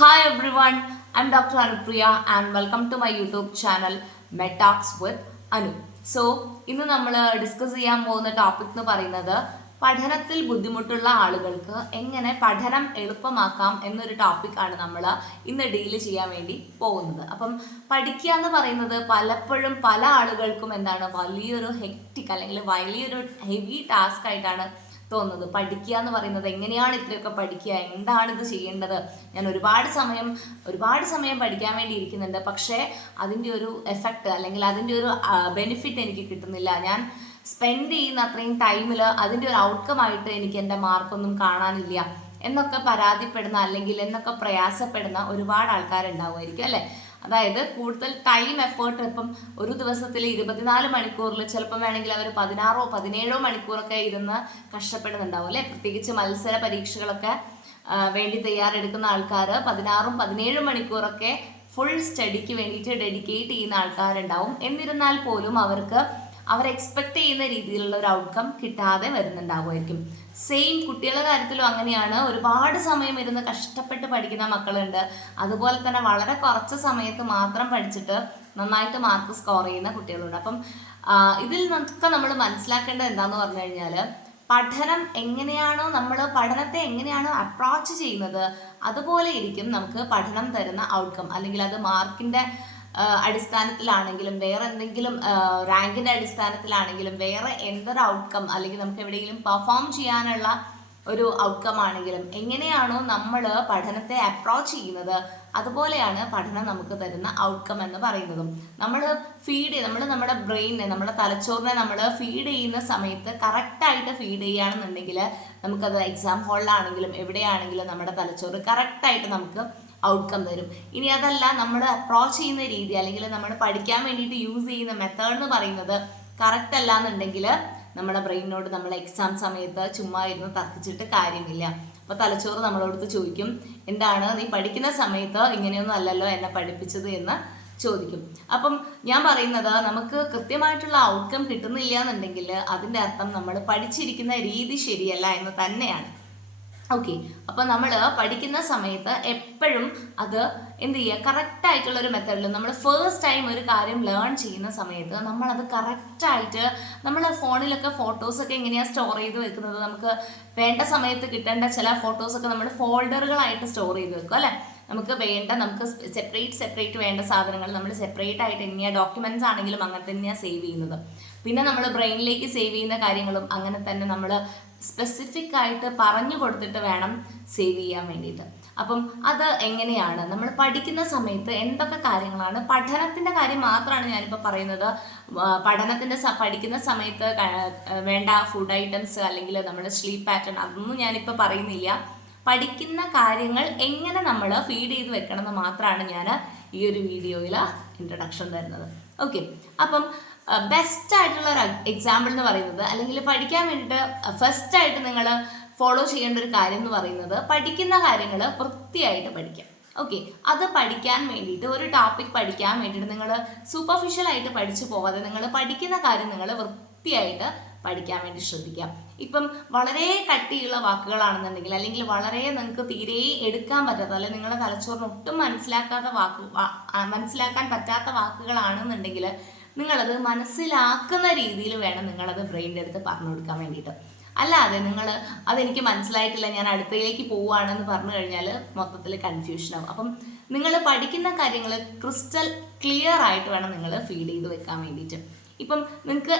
Hi everyone, I'm Dr. Anupriya and welcome to my YouTube channel Metalks with Anu. So, ഇന്ന് നമ്മൾ discuss ചെയ്യാൻ പോകുന്ന topic എന്ന് പറയുന്നത് പഠനത്തിൽ ബുദ്ധിമുട്ടുള്ള ആളുകൾക്ക് എങ്ങനെ പഠനം എളുപ്പമാക്കാം എന്നൊരു ടോപ്പിക്കാണ് നമ്മൾ ഇന്ന് ഡീൽ ചെയ്യാൻ വേണ്ടി പോകുന്നത്. അപ്പം പഠിക്കുക എന്ന് പറയുന്നത് പലപ്പോഴും പല ആളുകൾക്കും എന്താണ് വലിയൊരു ഹെക്റ്റിക് അല്ലെങ്കിൽ വലിയൊരു ഹെവി ടാസ്ക് ആയിട്ടാണ് തോന്നുന്നത്. പഠിക്കുക എന്ന് പറയുന്നത് എങ്ങനെയാണ് ഇത്രയൊക്കെ പഠിക്കുക, എന്താണ് ഇത് ചെയ്യേണ്ടത്, ഞാൻ ഒരുപാട് സമയം പഠിക്കാൻ വേണ്ടി ഇരിക്കുന്നുണ്ട്, പക്ഷേ അതിൻ്റെ ഒരു എഫക്റ്റ് അല്ലെങ്കിൽ അതിൻ്റെ ഒരു ബെനിഫിറ്റ് എനിക്ക് കിട്ടുന്നില്ല, ഞാൻ സ്പെൻഡ് ചെയ്യുന്ന അത്രയും ടൈമിൽ അതിൻ്റെ ഒരു ഔട്ട്കം ആയിട്ട് എനിക്ക് എൻ്റെ മാർക്കൊന്നും കാണാനില്ല എന്നൊക്കെ പരാതിപ്പെടുന്ന അല്ലെങ്കിൽ എന്നൊക്കെ പ്രയാസപ്പെടുന്ന ഒരുപാട് ആൾക്കാരുണ്ടാവുമായിരിക്കും അല്ലേ. അതായത് കൂടുതൽ ടൈം എഫേർട്ട് ഇപ്പം ഒരു ദിവസത്തിൽ 24 മണിക്കൂറിൽ ചിലപ്പം വേണമെങ്കിൽ അവർ 16-17 മണിക്കൂറൊക്കെ ഇരുന്ന് കഷ്ടപ്പെടുന്നുണ്ടാവും അല്ലേ. പ്രത്യേകിച്ച് മത്സര പരീക്ഷകളൊക്കെ വേണ്ടി തയ്യാറെടുക്കുന്ന ആൾക്കാർ 16-17 മണിക്കൂറൊക്കെ ഫുൾ സ്റ്റഡിക്ക് വേണ്ടിയിട്ട് ഡെഡിക്കേറ്റ് ചെയ്യുന്ന ആൾക്കാരുണ്ടാവും. എന്നിരുന്നാൽ പോലും അവർക്ക് അവർ എക്സ്പെക്ട് ചെയ്യുന്ന രീതിയിലുള്ള ഒരു ഔട്ട്കം കിട്ടാതെ വരുന്നുണ്ടാവുമായിരിക്കും. സെയിം കുട്ടികളുടെ കാര്യത്തിലും അങ്ങനെയാണ്. ഒരുപാട് സമയം ഇരുന്ന് കഷ്ടപ്പെട്ട് പഠിക്കുന്ന മക്കളുണ്ട്, അതുപോലെ തന്നെ വളരെ കുറച്ച് സമയത്ത് മാത്രം പഠിച്ചിട്ട് നന്നായിട്ട് മാർക്ക് സ്കോർ ചെയ്യുന്ന കുട്ടികളുണ്ട്. അപ്പം ഇതിൽ നിന്നൊക്കെ നമ്മൾ മനസ്സിലാക്കേണ്ടത് എന്താന്ന് പറഞ്ഞു കഴിഞ്ഞാൽ പഠനം എങ്ങനെയാണോ പഠനത്തെ എങ്ങനെയാണോ അപ്രോച്ച് ചെയ്യുന്നത് അതുപോലെ ഇരിക്കും നമുക്ക് പഠനം തരുന്ന ഔട്ട്കം. അല്ലെങ്കിൽ അത് മാർക്കിൻ്റെ അടിസ്ഥാനത്തിലാണെങ്കിലും വേറെ എന്തെങ്കിലും റാങ്കിൻ്റെ അടിസ്ഥാനത്തിലാണെങ്കിലും വേറെ എന്തൊരു ഔട്ട്കം അല്ലെങ്കിൽ നമുക്ക് എവിടെയെങ്കിലും പെർഫോം ചെയ്യാനുള്ള ഒരു ഔട്ട്കം ആണെങ്കിലും എങ്ങനെയാണോ നമ്മൾ പഠനത്തെ അപ്രോച്ച് ചെയ്യുന്നത് അതുപോലെയാണ് പഠനം നമുക്ക് തരുന്ന ഔട്ട്കം എന്ന് പറയുന്നതും. നമ്മൾ നമ്മുടെ ബ്രെയിനിനെ, നമ്മുടെ തലച്ചോറിനെ നമ്മൾ ഫീഡ് ചെയ്യുന്ന സമയത്ത് കറക്റ്റായിട്ട് ഫീഡ് ചെയ്യുകയാണെന്നുണ്ടെങ്കിൽ നമുക്കത് എക്സാം ഹാളിലാണെങ്കിലും എവിടെയാണെങ്കിലും നമ്മുടെ തലച്ചോറ് കറക്റ്റായിട്ട് നമുക്ക് ഔട്ട്കം തരും. ഇനി അതല്ല, നമ്മൾ അപ്രോച്ച് ചെയ്യുന്ന രീതി അല്ലെങ്കിൽ നമ്മൾ പഠിക്കാൻ വേണ്ടിയിട്ട് യൂസ് ചെയ്യുന്ന മെത്തേഡ് എന്ന് പറയുന്നത് കറക്റ്റ് അല്ല എന്നുണ്ടെങ്കിൽ നമ്മുടെ ബ്രെയിനോട് നമ്മൾ എക്സാം സമയത്ത് ചുമ്മാ ഇരുന്ന് തർക്കിച്ചിട്ട് കാര്യമില്ല. അപ്പോൾ തലച്ചോറ് നമ്മളോട് ചോദിക്കും, എന്താണ് നീ പഠിക്കുന്ന സമയത്ത് ഇങ്ങനെയൊന്നും അല്ലല്ലോ എന്നെ പഠിപ്പിച്ചത് എന്ന് ചോദിക്കും. അപ്പം ഞാൻ പറയുന്നത് നമുക്ക് കൃത്യമായിട്ടുള്ള ഔട്ട്കം കിട്ടുന്നില്ല എന്നുണ്ടെങ്കിൽ അതിൻ്റെ അർത്ഥം നമ്മൾ പഠിച്ചിരിക്കുന്ന രീതി ശരിയല്ല എന്ന് തന്നെയാണ്. ഓക്കെ, അപ്പോൾ നമ്മൾ പഠിക്കുന്ന സമയത്ത് എപ്പോഴും അത് എന്ത് ചെയ്യുക, കറക്റ്റായിട്ടുള്ള ഒരു മെത്തേഡിൽ നമ്മൾ ഫസ്റ്റ് ടൈം ഒരു കാര്യം ലേൺ ചെയ്യുന്ന സമയത്ത് നമ്മളത് കറക്റ്റായിട്ട് നമ്മൾ ഫോണിലൊക്കെ ഫോട്ടോസൊക്കെ എങ്ങനെയാണ് സ്റ്റോർ ചെയ്ത് വെക്കുന്നത്, നമുക്ക് വേണ്ട സമയത്ത് കിട്ടേണ്ട ചില ഫോട്ടോസൊക്കെ നമ്മൾ ഫോൾഡറുകളായിട്ട് സ്റ്റോർ ചെയ്ത് വെക്കും അല്ലേ. നമുക്ക് സെപ്പറേറ്റ് വേണ്ട സാധനങ്ങൾ നമ്മൾ സെപ്പറേറ്റ് ആയിട്ട് എങ്ങനെയാണ് ഡോക്യുമെൻറ്റ്സ് ആണെങ്കിലും അങ്ങനെ തന്നെയാണ് സേവ് ചെയ്യുന്നത്. പിന്നെ നമ്മൾ ബ്രെയിനിലേക്ക് സേവ് ചെയ്യുന്ന കാര്യങ്ങളും അങ്ങനെ തന്നെ നമ്മൾ സ്പെസിഫിക് ആയിട്ട് പറഞ്ഞു കൊടുത്തിട്ട് വേണം സേവ് ചെയ്യാൻ വേണ്ടിയിട്ട്. അപ്പം അത് എങ്ങനെയാണ് നമ്മൾ പഠിക്കുന്ന സമയത്ത് എന്തൊക്കെ കാര്യങ്ങളാണ്, പഠനത്തിൻ്റെ കാര്യം മാത്രമാണ് ഞാനിപ്പോൾ പറയുന്നത്. പഠിക്കുന്ന സമയത്ത് വേണ്ട ഫുഡ് ഐറ്റംസ് അല്ലെങ്കിൽ നമ്മുടെ സ്ലീപ്പ് പാറ്റേൺ അതൊന്നും ഞാനിപ്പോൾ പറയുന്നില്ല. പഠിക്കുന്ന കാര്യങ്ങൾ എങ്ങനെ നമ്മൾ ഫീഡ് ചെയ്ത് വെക്കണം എന്ന് മാത്രമാണ് ഞാൻ ഈ ഒരു വീഡിയോയിൽ ഇൻട്രഡക്ഷൻ തരുന്നത്. ഓക്കെ, അപ്പം ബെസ്റ്റ് ആയിട്ടുള്ള ഒരു എക്സാമ്പിൾ എന്ന് പറയുന്നത് അല്ലെങ്കിൽ പഠിക്കാൻ വേണ്ടിയിട്ട് ഫസ്റ്റായിട്ട് നിങ്ങൾ ഫോളോ ചെയ്യേണ്ട ഒരു കാര്യം എന്ന് പറയുന്നത് പഠിക്കുന്ന കാര്യങ്ങൾ വൃത്തിയായിട്ട് പഠിക്കാം. ഓക്കെ, അത് പഠിക്കാൻ വേണ്ടിയിട്ട് ഒരു ടോപ്പിക് പഠിക്കാൻ വേണ്ടിയിട്ട് നിങ്ങൾ സൂപ്പർഫിഷ്യലായിട്ട് പഠിച്ചു പോകാതെ നിങ്ങൾ പഠിക്കുന്ന കാര്യം നിങ്ങൾ വൃത്തിയായിട്ട് പഠിക്കാൻ വേണ്ടി ശ്രദ്ധിക്കാം. ഇപ്പം വളരെ കട്ടിയുള്ള വാക്കുകളാണെന്നുണ്ടെങ്കിൽ അല്ലെങ്കിൽ വളരെ നിങ്ങൾക്ക് തീരെ എടുക്കാൻ പറ്റാത്ത അല്ലെങ്കിൽ നിങ്ങളുടെ തലച്ചോറിന് ഒട്ടും മനസ്സിലാക്കാൻ പറ്റാത്ത വാക്കുകളാണെന്നുണ്ടെങ്കിൽ നിങ്ങളത് മനസ്സിലാക്കുന്ന രീതിയിൽ വേണം നിങ്ങളത് ബ്രെയിനിൻ്റെ അടുത്ത് പറഞ്ഞു കൊടുക്കാൻ വേണ്ടിയിട്ട്. അല്ലാതെ അതെനിക്ക് മനസ്സിലായിട്ടില്ല ഞാൻ അടുത്തയിലേക്ക് പോവുകയാണെന്ന് പറഞ്ഞു കഴിഞ്ഞാൽ മൊത്തത്തിൽ കൺഫ്യൂഷനാവും. അപ്പം നിങ്ങൾ പഠിക്കുന്ന കാര്യങ്ങൾ ക്രിസ്റ്റൽ ക്ലിയർ ആയിട്ട് വേണം നിങ്ങൾ ഫീഡ് ചെയ്ത് വെക്കാൻ വേണ്ടിയിട്ട്. ഇപ്പം നിങ്ങൾക്ക്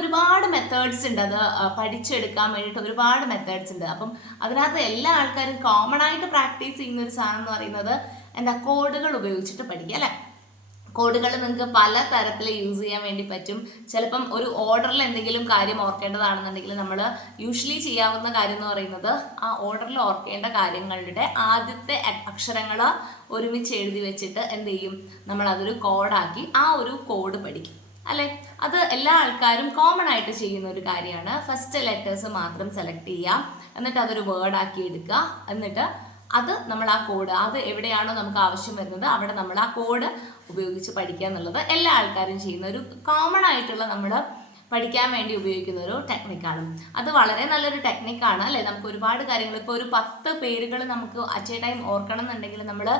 ഒരുപാട് മെത്തേഡ്സ് ഉണ്ട്, അത് പഠിച്ചെടുക്കാൻ വേണ്ടിയിട്ട് ഒരുപാട് മെത്തേഡ്സ് ഉണ്ട്. അപ്പം അതിനകത്ത് എല്ലാ ആൾക്കാരും കോമൺ ആയിട്ട് പ്രാക്ടീസ് ചെയ്യുന്ന ഒരു സാധനം എന്ന് പറയുന്നത് കോഡുകൾ ഉപയോഗിച്ചിട്ട് പഠിക്കുക അല്ലേ. കോഡുകൾ നിങ്ങൾക്ക് പല തരത്തിൽ യൂസ് ചെയ്യാൻ വേണ്ടി പറ്റും. ചിലപ്പം ഒരു ഓർഡറിൽ എന്തെങ്കിലും കാര്യം ഓർക്കേണ്ടതാണെന്നുണ്ടെങ്കിൽ നമ്മൾ യൂഷ്വലി ചെയ്യാവുന്ന കാര്യം എന്ന് പറയുന്നത് ആ ഓർഡറിൽ ഓർക്കേണ്ട കാര്യങ്ങളുടെ ആദ്യത്തെ അക്ഷരങ്ങൾ ഒരുമിച്ച് എഴുതി വെച്ചിട്ട് എന്ത് ചെയ്യും, നമ്മൾ അതൊരു കോഡാക്കി ആ ഒരു കോഡ് പഠിക്കും അല്ലേ. അത് എല്ലാ ആൾക്കാരും കോമൺ ആയിട്ട് ചെയ്യുന്ന ഒരു കാര്യമാണ്. ഫസ്റ്റ് ലെറ്റേഴ്സ് മാത്രം സെലക്ട് ചെയ്യുക, എന്നിട്ട് അതൊരു വേർഡാക്കി എടുക്കുക, എന്നിട്ട് അത് നമ്മൾ ആ കോഡ് അത് എവിടെയാണോ നമുക്ക് ആവശ്യം വരുന്നത് അവിടെ നമ്മൾ ആ കോഡ് ഉപയോഗിച്ച് പഠിക്കുക എന്നുള്ളത് എല്ലാ ആൾക്കാരും ചെയ്യുന്ന ഒരു കോമൺ ആയിട്ടുള്ള നമ്മൾ പഠിക്കാൻ വേണ്ടി ഉപയോഗിക്കുന്ന ഒരു ടെക്നിക്കാണ്. അത് വളരെ നല്ലൊരു ടെക്നിക്കാണ് അല്ലേ. നമുക്ക് ഒരുപാട് കാര്യങ്ങൾ, ഇപ്പോൾ ഒരു 10 പേരുകൾ നമുക്ക് അറ്റ് എ ടൈം ഓർക്കണം എന്നുണ്ടെങ്കിൽ നമ്മൾ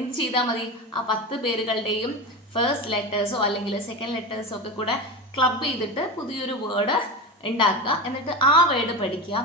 എന്ത് ചെയ്താൽ മതി, ആ 10 പേരുകളുടെയും ഫസ്റ്റ് ലെറ്റേഴ്സോ അല്ലെങ്കിൽ സെക്കൻഡ് ലെറ്റേഴ്സോ ഒക്കെ കൂടെ ക്ലബ് ചെയ്തിട്ട് പുതിയൊരു വേർഡ് ഉണ്ടാക്കുക. എന്നിട്ട് ആ വേർഡ് പഠിക്കുക.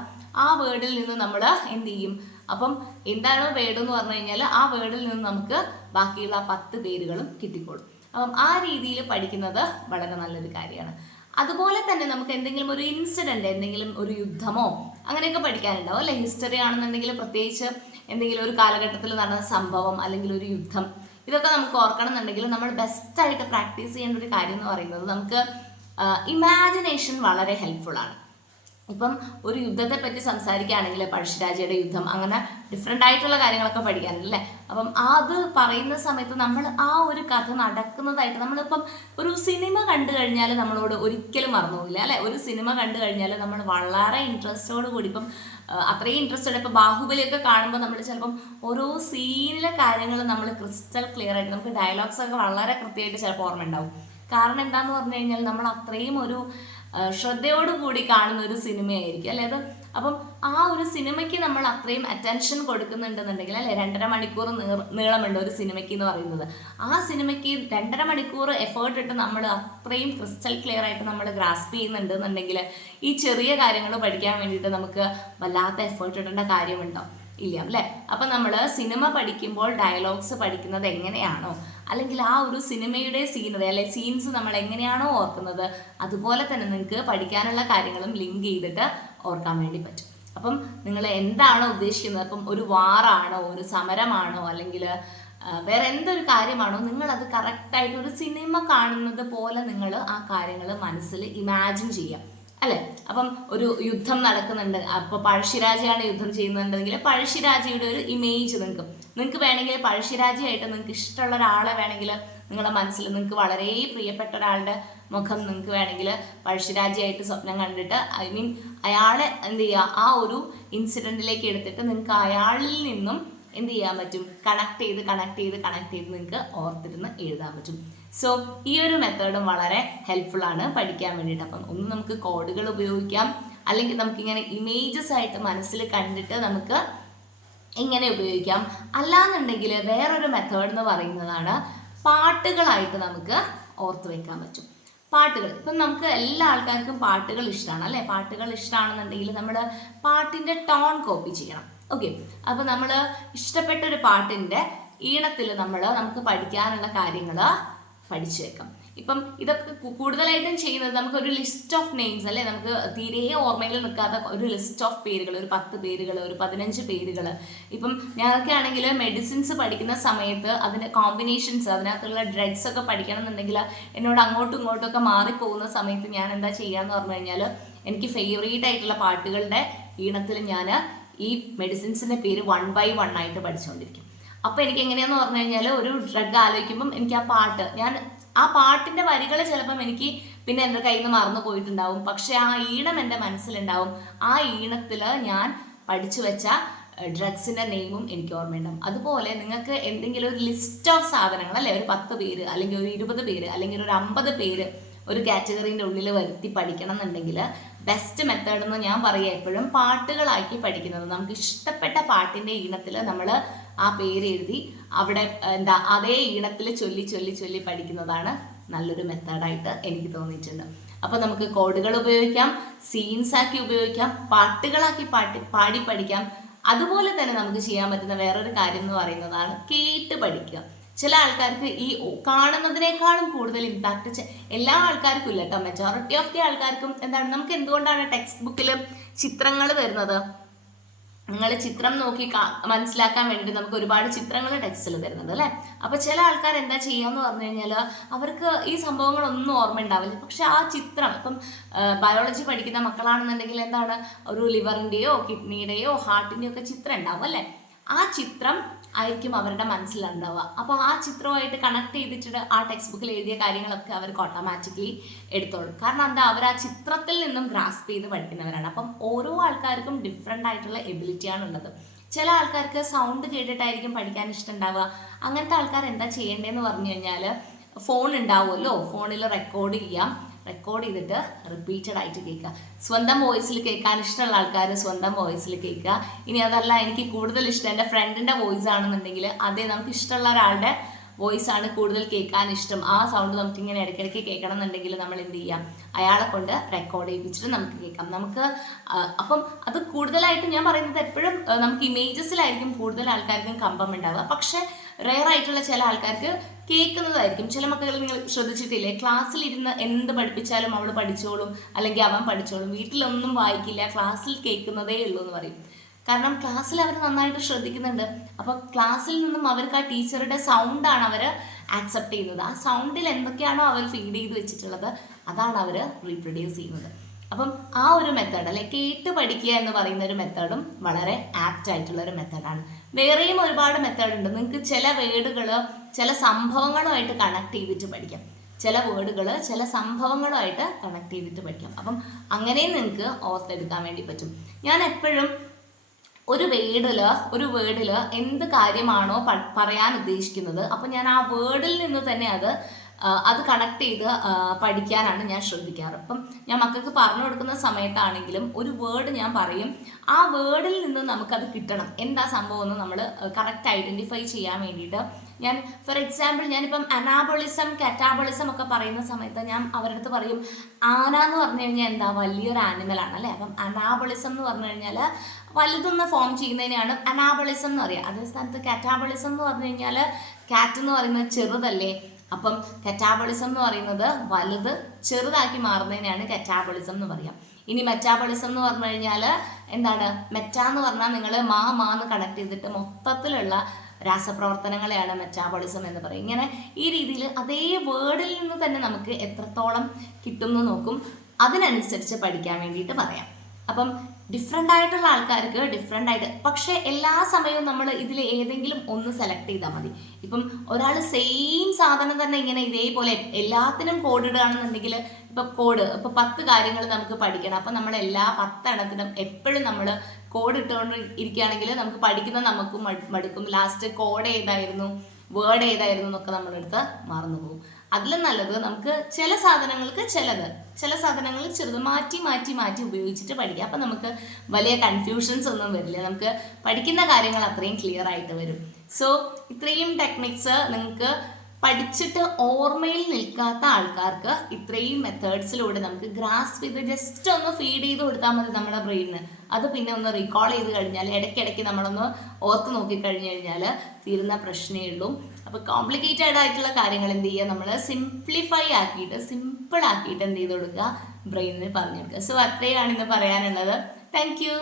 ആ വേർഡിൽ നിന്ന് നമ്മൾ എന്ത് ചെയ്യും, അപ്പം എന്താണ് വേർഡ് എന്ന് പറഞ്ഞു കഴിഞ്ഞാൽ ആ വേർഡിൽ നിന്ന് നമുക്ക് ബാക്കിയുള്ള 10 പേരുകളും കിട്ടിക്കോളും. അപ്പം ആ രീതിയിൽ പഠിക്കുന്നത് വളരെ നല്ലൊരു കാര്യമാണ്. അതുപോലെ തന്നെ നമുക്ക് എന്തെങ്കിലും ഒരു ഇൻസിഡൻറ്റ്, എന്തെങ്കിലും ഒരു യുദ്ധമോ അങ്ങനെയൊക്കെ പഠിക്കാനുണ്ടാവും അല്ലേ. ഹിസ്റ്ററി ആണെന്നുണ്ടെങ്കിൽ പ്രത്യേകിച്ച് എന്തെങ്കിലും ഒരു കാലഘട്ടത്തിൽ നടന്ന സംഭവം അല്ലെങ്കിൽ ഒരു യുദ്ധം, ഇതൊക്കെ നമുക്ക് ഓർക്കണം എന്നുണ്ടെങ്കിൽ നമ്മൾ ബെസ്റ്റായിട്ട് പ്രാക്ടീസ് ചെയ്യേണ്ട ഒരു കാര്യം എന്ന് പറയുന്നത് നമുക്ക് ഇമാജിനേഷൻ വളരെ ഹെൽപ്ഫുള്ളാണ്. ഇപ്പം ഒരു യുദ്ധത്തെ പറ്റി സംസാരിക്കുകയാണെങ്കിൽ പഴശ്ശിരാജയുടെ യുദ്ധം, അങ്ങനെ ഡിഫറെൻ്റ് ആയിട്ടുള്ള കാര്യങ്ങളൊക്കെ പഠിക്കാനല്ലേ. അപ്പം അത് പറയുന്ന സമയത്ത് നമ്മൾ ആ ഒരു കഥ നടക്കുന്നതായിട്ട് നമ്മളിപ്പം ഒരു സിനിമ കണ്ടു കഴിഞ്ഞാൽ നമ്മളോട് ഒരിക്കലും മറന്നുപോകില്ല അല്ലേ. ഒരു സിനിമ കണ്ടു കഴിഞ്ഞാൽ നമ്മൾ വളരെ ഇൻട്രസ്റ്റോട് കൂടി, ഇപ്പം അത്രയും ഇൻട്രസ്റ്റഡ്, ഇപ്പം ബാഹുബലിയൊക്കെ കാണുമ്പോൾ നമ്മൾ ചിലപ്പം ഓരോ സീനിലെ കാര്യങ്ങൾ നമ്മൾ ക്രിസ്റ്റൽ ക്ലിയർ ആയിട്ട്, നമുക്ക് ഡയലോഗ്സ് ഒക്കെ വളരെ കൃത്യമായിട്ട് ചിലപ്പോൾ ഓർമ്മ ഉണ്ടാവും. കാരണം എന്താണെന്ന് പറഞ്ഞു കഴിഞ്ഞാൽ നമ്മൾ അത്രയും ഒരു ശ്രദ്ധയോടുകൂടി കാണുന്ന ഒരു സിനിമയായിരിക്കും അല്ലേ അത്. അപ്പം ആ ഒരു സിനിമയ്ക്ക് നമ്മൾ അത്രയും അറ്റൻഷൻ കൊടുക്കുന്നുണ്ടെന്നുണ്ടെങ്കിൽ അല്ലേ, 2.5 മണിക്കൂർ നീളമുണ്ട് ഒരു സിനിമയ്ക്ക് എന്ന് പറയുന്നത്. ആ സിനിമയ്ക്ക് 2.5 മണിക്കൂർ എഫേർട്ട് ഇട്ട് നമ്മൾ അത്രയും ക്രിസ്റ്റൽ ക്ലിയർ ആയിട്ട് നമ്മൾ ഗ്രാസ്പ് ചെയ്യുന്നുണ്ട് എന്നുണ്ടെങ്കിൽ ഈ ചെറിയ കാര്യങ്ങൾ പഠിക്കാൻ വേണ്ടിയിട്ട് നമുക്ക് വല്ലാത്ത എഫേർട്ട് ഇടേണ്ട കാര്യമുണ്ടോ? ഇല്ല അല്ലേ. അപ്പം നമ്മൾ സിനിമ പഠിക്കുമ്പോൾ ഡയലോഗ്സ് പഠിക്കുന്നത് എങ്ങനെയാണോ, അല്ലെങ്കിൽ ആ ഒരു സിനിമയുടെ സീനറി അല്ലെ സീൻസ് നമ്മൾ എങ്ങനെയാണോ ഓർക്കുന്നത്, അതുപോലെ തന്നെ നിങ്ങൾക്ക് പഠിക്കാനുള്ള കാര്യങ്ങളും ലിങ്ക് ചെയ്തിട്ട് ഓർക്കാൻ വേണ്ടി പറ്റും. അപ്പം നിങ്ങൾ എന്താണോ ഉദ്ദേശിക്കുന്നത്, അപ്പം ഒരു വാറാണോ, ഒരു സമരമാണോ, അല്ലെങ്കിൽ വേറെ എന്തൊരു കാര്യമാണോ, നിങ്ങളത് കറക്റ്റായിട്ട് ഒരു സിനിമ കാണുന്നത് പോലെ നിങ്ങൾ ആ കാര്യങ്ങൾ മനസ്സിൽ ഇമാജിൻ ചെയ്യുക അല്ലേ. അപ്പം ഒരു യുദ്ധം നടക്കുന്നുണ്ട്, അപ്പോൾ പഴശ്ശിരാജയാണ് യുദ്ധം ചെയ്യുന്നുണ്ടെങ്കിൽ പഴശ്ശിരാജയുടെ ഒരു ഇമേജ് നിങ്ങൾക്ക് വേണമെങ്കിൽ പഴശ്ശിരാജയായിട്ട് നിങ്ങൾക്ക് ഇഷ്ടമുള്ള ഒരാളെ വേണമെങ്കിൽ നിങ്ങളുടെ മനസ്സിൽ, നിങ്ങൾക്ക് വളരെ പ്രിയപ്പെട്ട ഒരാളുടെ മുഖം നിങ്ങൾക്ക് വേണമെങ്കിൽ പഴശ്ശിരാജയായിട്ട് സ്വപ്നം കണ്ടിട്ട്, അയാളെ എന്ത് ചെയ്യുക, ആ ഒരു ഇൻസിഡൻറ്റിലേക്ക് എടുത്തിട്ട് നിങ്ങൾക്ക് അയാളിൽ നിന്നും എന്ത് ചെയ്യാൻ പറ്റും, കണക്ട് ചെയ്ത് നിങ്ങൾക്ക് ഓർത്തിരുന്ന് എഴുതാൻ പറ്റും. സോ ഈ ഒരു മെത്തേഡും വളരെ ഹെൽപ്ഫുൾ ആണ് പഠിക്കാൻ വേണ്ടിയിട്ട്. അപ്പം ഒന്ന് നമുക്ക് കോഡുകൾ ഉപയോഗിക്കാം, അല്ലെങ്കിൽ നമുക്കിങ്ങനെ ഇമേജസ് ആയിട്ട് മനസ്സിൽ കണ്ടിട്ട് നമുക്ക് ഇങ്ങനെ ഉപയോഗിക്കാം. അല്ലാന്നുണ്ടെങ്കിൽ വേറൊരു മെത്തേഡ് എന്ന് പറയുന്നതാണ് പാട്ടുകളായിട്ട് നമുക്ക് ഓർത്ത് വെക്കാൻ പറ്റും. പാട്ടുകൾ, ഇപ്പം നമുക്ക് എല്ലാ ആൾക്കാർക്കും പാട്ടുകൾ ഇഷ്ടമാണ് അല്ലേ. പാട്ടുകൾ ഇഷ്ടമാണെന്നുണ്ടെങ്കിൽ നമ്മൾ പാട്ടിൻ്റെ ടോൺ കോപ്പി ചെയ്യണം. ഓക്കെ, അപ്പോൾ നമ്മൾ ഇഷ്ടപ്പെട്ടൊരു പാട്ടിൻ്റെ ഈണത്തിൽ നമുക്ക് പഠിക്കാനുള്ള കാര്യങ്ങൾ പഠിച്ചു വെക്കാം. ഇപ്പം ഇതൊക്കെ കൂടുതലായിട്ടും ചെയ്യുന്നത് നമുക്കൊരു ലിസ്റ്റ് ഓഫ് നെയിംസ് അല്ലേ, നമുക്ക് തീരെ ഓർമ്മയിൽ നിൽക്കാത്ത ഒരു ലിസ്റ്റ് ഓഫ് പേരുകൾ, ഒരു 10 പേരുകൾ, ഒരു 15 പേരുകൾ. ഇപ്പം ഞങ്ങൾക്ക് ആണെങ്കിൽ മെഡിസിൻസ് പഠിക്കുന്ന സമയത്ത് അതിൻ്റെ കോമ്പിനേഷൻസ്, അതിനകത്തുള്ള ഡ്രഗ്സ് ഒക്കെ പഠിക്കണം എന്നുണ്ടെങ്കിൽ എന്നോട് അങ്ങോട്ടും ഇങ്ങോട്ടും ഒക്കെ മാറിപ്പോകുന്ന സമയത്ത് ഞാൻ എന്താ ചെയ്യാന്ന് പറഞ്ഞു കഴിഞ്ഞാൽ, എനിക്ക് ഫേവറേറ്റ് ആയിട്ടുള്ള പാട്ടുകളുടെ ഈണത്തിൽ ഞാൻ ഈ മെഡിസിൻസിൻ്റെ പേര് 1 by 1 ആയിട്ട് പഠിച്ചുകൊണ്ടിരിക്കും. അപ്പോൾ എനിക്ക് എങ്ങനെയാന്ന് പറഞ്ഞു കഴിഞ്ഞാൽ, ഒരു ഡ്രഗ് ആലോചിക്കുമ്പം എനിക്ക് ആ പാട്ടിൻ്റെ വരികൾ ചിലപ്പം എനിക്ക് പിന്നെ എൻ്റെ കയ്യിൽ നിന്ന് മറന്നു പോയിട്ടുണ്ടാവും, പക്ഷെ ആ ഈണം എൻ്റെ മനസ്സിലുണ്ടാവും. ആ ഈണത്തിൽ ഞാൻ പഠിച്ചു വെച്ച ഡ്രഗ്സിൻ്റെ നെയിമും എനിക്ക് ഓർമ്മയുണ്ടാവും. അതുപോലെ നിങ്ങൾക്ക് എന്തെങ്കിലും ഒരു ലിസ്റ്റ് ഓഫ് സാധനങ്ങൾ അല്ലേ, ഒരു 10 പേര് അല്ലെങ്കിൽ ഒരു 20 പേര് അല്ലെങ്കിൽ ഒരു 50 പേര് ഒരു കാറ്റഗറീൻ്റെ ഉള്ളിൽ വരുത്തി പഠിക്കണം എന്നുണ്ടെങ്കിൽ ബെസ്റ്റ് മെത്തേഡ് എന്ന് ഞാൻ പറയുക എപ്പോഴും പാട്ടുകളാക്കി പഠിക്കുന്നത്. നമുക്ക് ഇഷ്ടപ്പെട്ട പാട്ടിൻ്റെ ഈണത്തിൽ നമ്മൾ ആ പേര് എഴുതി അവിടെ അതേ ഈണത്തിൽ ചൊല്ലി പഠിക്കുന്നതാണ് നല്ലൊരു മെത്തേഡായിട്ട് എനിക്ക് തോന്നിയിട്ടുണ്ട്. അപ്പോൾ നമുക്ക് കോഡുകൾ ഉപയോഗിക്കാം, സീൻസ് ആക്കി ഉപയോഗിക്കാം, പാട്ടുകളാക്കി പാടി പഠിക്കാം. അതുപോലെ തന്നെ നമുക്ക് ചെയ്യാൻ പറ്റുന്ന വേറൊരു കാര്യം എന്ന് പറയുന്നതാണ് കേട്ട് പഠിക്കുക. ചില ആൾക്കാർക്ക് ഈ കാണുന്നതിനേക്കാളും കൂടുതൽ ഇമ്പാക്റ്റ് എല്ലാ ആൾക്കാർക്കും ഇല്ല കേട്ടോ, മെജോറിറ്റി ഓഫ് ദി ആൾക്കാർക്കും നമുക്ക് എന്തുകൊണ്ടാണ് ടെക്സ്റ്റ് ബുക്കിൽ ചിത്രങ്ങൾ തരുന്നത്, നിങ്ങൾ ചിത്രം നോക്കി മനസ്സിലാക്കാൻ വേണ്ടിയിട്ട് നമുക്ക് ഒരുപാട് ചിത്രങ്ങൾ ടെക്സ്റ്റിൽ തരുന്നുണ്ട് അല്ലേ. അപ്പോൾ ചില ആൾക്കാർ എന്താ ചെയ്യാന്ന് പറഞ്ഞു കഴിഞ്ഞാൽ, അവർക്ക് ഈ സംഭവങ്ങളൊന്നും ഓർമ്മ ഉണ്ടാവില്ല, പക്ഷെ ആ ചിത്രം, ഇപ്പം ബയോളജി പഠിക്കുന്ന മക്കളാണെന്നുണ്ടെങ്കിൽ ഒരു ലിവറിൻ്റെയോ കിഡ്നിയുടെയോ ഹാർട്ടിൻ്റെയോ ഒക്കെ ചിത്രം ഉണ്ടാവും അല്ലേ. ആ ചിത്രം ആയിരിക്കും അവരുടെ മനസ്സിലുണ്ടാവുക. അപ്പോൾ ആ ചിത്രമായിട്ട് കണക്ട് ചെയ്തിട്ട് ആ ടെക്സ്റ്റ് ബുക്കിൽ എഴുതിയ കാര്യങ്ങളൊക്കെ അവർക്ക് ഓട്ടോമാറ്റിക്കലി എടുത്തോളും. കാരണം അവർ ആ ചിത്രത്തിൽ നിന്നും ഗ്രാസ്പ് ചെയ്ത് പഠിക്കുന്നവരാണ്. അപ്പം ഓരോ ആൾക്കാർക്കും ഡിഫറെൻ്റ് ആയിട്ടുള്ള എബിലിറ്റിയാണ് ഉള്ളത്. ചില ആൾക്കാർക്ക് സൗണ്ട് കേട്ടിട്ടായിരിക്കും പഠിക്കാൻ ഇഷ്ടമുണ്ടാവുക. അങ്ങനത്തെ ആൾക്കാർ എന്താ ചെയ്യേണ്ടതെന്ന് പറഞ്ഞു കഴിഞ്ഞാൽ, ഫോൺ ഉണ്ടാവുമല്ലോ, ഫോണിൽ റെക്കോർഡ് ചെയ്യാം. റെക്കോർഡ് ചെയ്തിട്ട് റിപ്പീറ്റഡ് ആയിട്ട് കേൾക്കുക. സ്വന്തം വോയിസിൽ കേൾക്കാൻ ഇഷ്ടമുള്ള ആൾക്കാർ സ്വന്തം വോയിസിൽ കേൾക്കുക. ഇനി അതല്ല എനിക്ക് കൂടുതൽ ഇഷ്ടം എൻ്റെ ഫ്രണ്ടിൻ്റെ വോയിസ് ആണെന്നുണ്ടെങ്കിൽ അതേ നമുക്ക് ഇഷ്ടമുള്ള ഒരാളുടെ വോയിസ് ആണ് കൂടുതൽ കേൾക്കാൻ ഇഷ്ടം, ആ സൗണ്ട് നമുക്ക് ഇങ്ങനെ ഇടയ്ക്കിടയ്ക്ക് കേൾക്കണം എന്നുണ്ടെങ്കിൽ നമ്മൾ എന്ത് ചെയ്യാം, അയാളെ കൊണ്ട് റെക്കോർഡ് ചെയ്യിപ്പിച്ചിട്ട് നമുക്ക് കേൾക്കാം. നമുക്ക് അപ്പം അത് കൂടുതലായിട്ട് ഞാൻ പറയുന്നത് എപ്പോഴും നമുക്ക് ഇമേജസിലായിരിക്കും കൂടുതൽ ആൾക്കാർക്കും കമ്പം ഉണ്ടാവുക. പക്ഷെ റെയർ ആയിട്ടുള്ള ചില ആൾക്കാർക്ക് കേൾക്കുന്നതായിരിക്കും. ചില മക്കൾ നിങ്ങൾ ശ്രദ്ധിച്ചിട്ടില്ലേ, ക്ലാസ്സിലിരുന്ന് എന്ത് പഠിപ്പിച്ചാലും അവൾ പഠിച്ചോളും അല്ലെങ്കിൽ അവൻ പഠിച്ചോളും, വീട്ടിലൊന്നും വായിക്കില്ല, ക്ലാസ്സിൽ കേൾക്കുന്നതേ ഉള്ളൂ എന്ന് പറയും. കാരണം ക്ലാസ്സിൽ അവർ നന്നായിട്ട് ശ്രദ്ധിക്കുന്നുണ്ട്. അപ്പോൾ ക്ലാസ്സിൽ നിന്നും അവർക്ക് ആ ടീച്ചറുടെ സൗണ്ടാണ് അവർ ആക്സെപ്റ്റ് ചെയ്യുന്നത്. ആ സൗണ്ടിൽ എന്തൊക്കെയാണോ അവർ ഫീഡ് ചെയ്ത് വെച്ചിട്ടുള്ളത് അതാണ് അവർ റീപ്രൊഡ്യൂസ് ചെയ്യുന്നത്. അപ്പം ആ ഒരു മെത്തേഡ് അല്ലെ, കേട്ട് പഠിക്കുക എന്ന് പറയുന്ന ഒരു മെത്തേഡും വളരെ ആപ്റ്റ് ആയിട്ടുള്ള ഒരു മെത്തേഡാണ്. വേറെയും ഒരുപാട് മെത്തേഡ് ഉണ്ട്. നിങ്ങൾക്ക് ചില വേർഡുകൾ ചില സംഭവങ്ങളുമായിട്ട് കണക്ട് ചെയ്തിട്ട് പഠിക്കാം, ചില വേർഡുകൾ ചില സംഭവങ്ങളുമായിട്ട് കണക്ട് ചെയ്തിട്ട് പഠിക്കാം. അപ്പം അങ്ങനെയും നിങ്ങൾക്ക് ഓർത്തെടുക്കാൻ വേണ്ടി പറ്റും. ഞാൻ എപ്പോഴും ഒരു വേർഡിൽ എന്ത് കാര്യമാണോ പറയാൻ ഉദ്ദേശിക്കുന്നത്, അപ്പം ഞാൻ ആ വേർഡിൽ നിന്ന് തന്നെ അത് കണക്ട് ചെയ്ത് പഠിക്കാനാണ് ഞാൻ ശ്രദ്ധിക്കാറ്. അപ്പം ഞാൻ മക്കൾക്ക് പറഞ്ഞു കൊടുക്കുന്ന സമയത്താണെങ്കിലും ഒരു വേർഡ് ഞാൻ പറയും, ആ വേർഡിൽ നിന്ന് നമുക്കത് കിട്ടണം, എന്താ സംഭവം എന്ന് നമ്മൾ കറക്റ്റ് ഐഡൻറ്റിഫൈ ചെയ്യാൻ വേണ്ടിയിട്ട് ഞാൻ ഫോർ എക്സാമ്പിൾ ഞാനിപ്പം അനാബോളിസം കാറ്റാബോളിസം ഒക്കെ പറയുന്ന സമയത്ത് ഞാൻ അവരുടെ അടുത്ത് പറയും, ആന എന്ന് പറഞ്ഞു കഴിഞ്ഞാൽ എന്താ, വലിയൊരു ആനിമലാണ് അല്ലേ. അപ്പം അനാബോളിസം എന്ന് പറഞ്ഞു കഴിഞ്ഞാൽ വലുതൊന്ന് ഫോം ചെയ്യുന്നതിനെയാണ് അനാബോളിസം എന്ന് പറയുക. അതേ സ്ഥാനത്ത് കാറ്റാബോളിസം എന്ന് പറഞ്ഞു കഴിഞ്ഞാൽ കാറ്റ് എന്ന് പറയുന്നത് ചെറുതല്ലേ, അപ്പം കറ്റാബോളിസം എന്ന് പറയുന്നത് വലുത് ചെറുതാക്കി മാറുന്നതിനാണ് കറ്റാബോളിസം എന്ന് പറയാം. ഇനി മെറ്റാബോളിസം എന്ന് പറഞ്ഞു കഴിഞ്ഞാൽ എന്താണ്, മെറ്റ എന്ന് പറഞ്ഞാൽ നിങ്ങൾ മാന്ന് കണക്ട് ചെയ്തിട്ട് മൊത്തത്തിലുള്ള രാസപ്രവർത്തനങ്ങളെയാണ് മെറ്റാബോളിസം എന്ന് പറയും. ഇങ്ങനെ ഈ രീതിയിൽ അതേ വേർഡിൽ നിന്ന് തന്നെ നമുക്ക് എത്രത്തോളം കിട്ടുമെന്ന് നോക്കും, അതിനനുസരിച്ച് പഠിക്കാൻ വേണ്ടിയിട്ട് പറയാം. അപ്പം ഡിഫറെൻ്റ് ആയിട്ടുള്ള ആൾക്കാർക്ക് ഡിഫറെൻ്റ് ആയിട്ട്, പക്ഷേ എല്ലാ സമയവും നമ്മൾ ഇതിൽ ഏതെങ്കിലും ഒന്ന് സെലക്ട് ചെയ്താൽ മതി. ഇപ്പം ഒരാൾ സെയിം സാധനം തന്നെ ഇങ്ങനെ ഇതേപോലെ എല്ലാത്തിനും കോഡ് ഇടുകയാണെന്നുണ്ടെങ്കിൽ ഇപ്പം 10 കാര്യങ്ങൾ നമുക്ക് പഠിക്കണം. അപ്പം നമ്മൾ എല്ലാ 10 എണ്ണത്തിനും എപ്പോഴും നമ്മൾ കോഡ് ഇട്ടുകൊണ്ട് ഇരിക്കുകയാണെങ്കിൽ നമുക്ക് പഠിക്കുന്ന നമുക്കും മടുക്കും. ലാസ്റ്റ് കോഡ് ഏതായിരുന്നു, വേർഡ് ഏതായിരുന്നു എന്നൊക്കെ നമ്മളെടുത്ത് മറന്നു പോകും. അതിലും നല്ലത് നമുക്ക് ചില സാധനങ്ങൾക്ക് ചില സാധനങ്ങൾ ചെറുത് മാറ്റി ഉപയോഗിച്ചിട്ട് പഠിക്കാം. അപ്പം നമുക്ക് വലിയ കൺഫ്യൂഷൻസ് ഒന്നും വരില്ല, നമുക്ക് പഠിക്കുന്ന കാര്യങ്ങൾ അത്രയും ക്ലിയർ ആയിട്ട് വരും. സോ ഇത്രയും ടെക്നിക്സ് നിങ്ങൾക്ക് പഠിച്ചിട്ട് ഓർമ്മയിൽ നിൽക്കാത്ത ആൾക്കാർക്ക് ഇത്രയും മെത്തേഡ്സിലൂടെ നമുക്ക് ഗ്രാസ്പ് ചെയ്ത് ജസ്റ്റ് ഒന്ന് ഫീഡ് ചെയ്ത് കൊടുത്താൽ മതി നമ്മുടെ ബ്രെയിനിന്. അത് പിന്നെ ഒന്ന് റീകോൾ ചെയ്ത് കഴിഞ്ഞാൽ ഇടയ്ക്കിടയ്ക്ക് നമ്മളൊന്ന് ഓർത്ത് നോക്കിക്കഴിഞ്ഞ് കഴിഞ്ഞാൽ തീരുന്ന പ്രശ്നമേ ഉള്ളൂ. അപ്പോൾ കോംപ്ലിക്കേറ്റഡ് ആയിട്ടുള്ള കാര്യങ്ങൾ എന്ത് ചെയ്യുക, നമ്മൾ സിംപ്ലിഫൈ ആക്കിയിട്ട് സിമ്പിൾ ആക്കിയിട്ട് എന്ത് ചെയ്ത് കൊടുക്കുക, ബ്രെയിനിന് പറഞ്ഞു കൊടുക്കുക. സോ അത്രയാണ് ഇന്ന് പറയാനുള്ളത്. Thank you.